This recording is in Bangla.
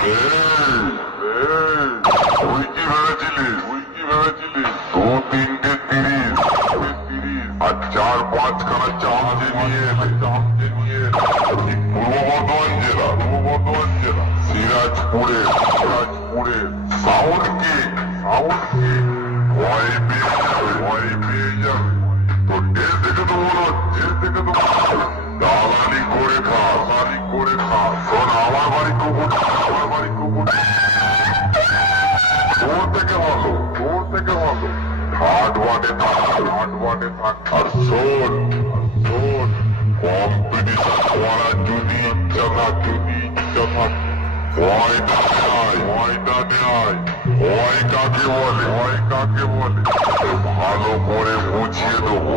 তুই কি ভেবেছিলিস? দু তিনটে 30 আর 4-5 খানা চামচে নিয়ে পূর্ব বর্ধমান জেলা সিরাজপুরে সাউন্ড কিং ভয় পেয়ে যাবে তো ডেল থেকে তো মনে হচ্ছে দালালি করে খা শোন আমার বাড়ি কুকুর তোর থেকে ভালো হাট ওয়াটে থাক আর শোন কম্পিটিশন করার যদি ইচ্ছা থাক ভয়টাতে আয় ভয় কাকে বলে ভালো করে বুঝিয়ে দেবো